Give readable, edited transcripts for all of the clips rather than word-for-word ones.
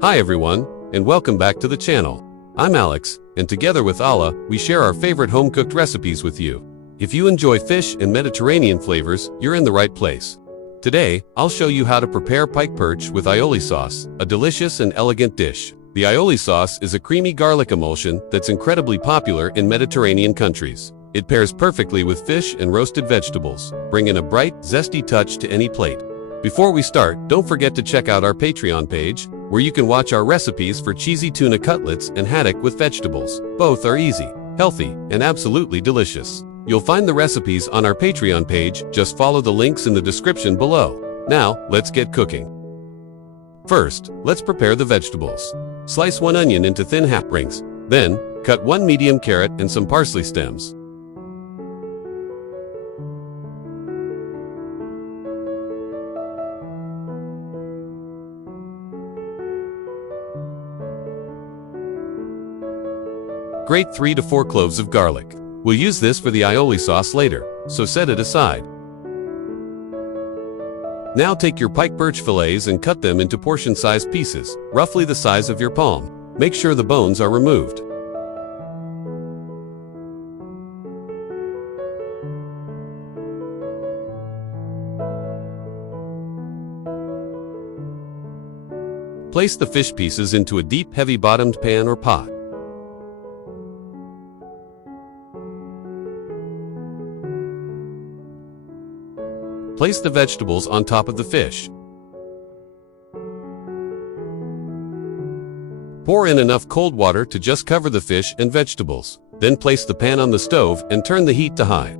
Hi everyone, and welcome back to the channel. I'm Alex, and together with Alla, we share our favorite home-cooked recipes with you. If you enjoy fish and Mediterranean flavors, you're in the right place. Today, I'll show you how to prepare pike perch with aioli sauce, a delicious and elegant dish. The aioli sauce is a creamy garlic emulsion that's incredibly popular in Mediterranean countries. It pairs perfectly with fish and roasted vegetables, bringing a bright, zesty touch to any plate. Before we start, don't forget to check out our Patreon page, where you can watch our recipes for cheesy tuna cutlets and haddock with vegetables. Both are easy, healthy, and absolutely delicious. You'll find the recipes on our Patreon page, just follow the links in the description below. Now, let's get cooking. First, let's prepare the vegetables. Slice 1 onion into thin half rings, then, cut 1 medium carrot and some parsley stems. Grate 3 to 4 cloves of garlic. We'll use this for the aioli sauce later, so set it aside. Now take your pike perch fillets and cut them into portion-sized pieces, roughly the size of your palm. Make sure the bones are removed. Place the fish pieces into a deep, heavy-bottomed pan or pot. Place the vegetables on top of the fish. Pour in enough cold water to just cover the fish and vegetables. Then place the pan on the stove and turn the heat to high.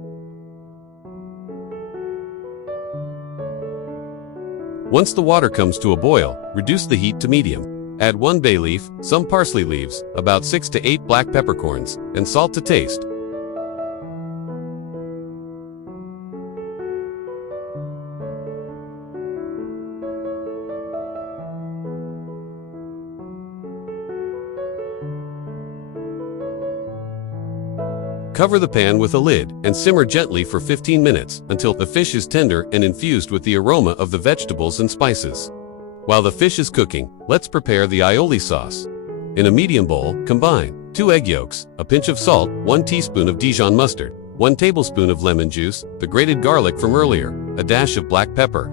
Once the water comes to a boil, reduce the heat to medium. Add 1 bay leaf, some parsley leaves, about 6 to 8 black peppercorns, and salt to taste. Cover the pan with a lid and simmer gently for 15 minutes until the fish is tender and infused with the aroma of the vegetables and spices. While the fish is cooking, let's prepare the aioli sauce. In a medium bowl, combine 2 egg yolks, a pinch of salt, 1 teaspoon of Dijon mustard, 1 tablespoon of lemon juice, the grated garlic from earlier, a dash of black pepper.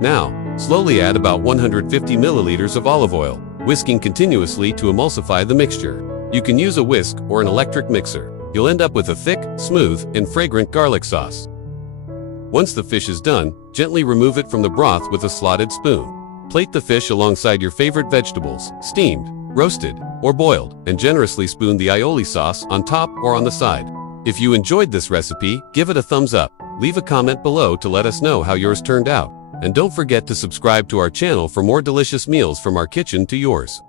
Now, slowly add about 150 milliliters of olive oil, whisking continuously to emulsify the mixture. You can use a whisk or an electric mixer. You'll end up with a thick, smooth, and fragrant garlic sauce. Once the fish is done, gently remove it from the broth with a slotted spoon. Plate the fish alongside your favorite vegetables, steamed, roasted, or boiled, and generously spoon the aioli sauce on top or on the side. If you enjoyed this recipe, give it a thumbs up. Leave a comment below to let us know how yours turned out. And don't forget to subscribe to our channel for more delicious meals from our kitchen to yours.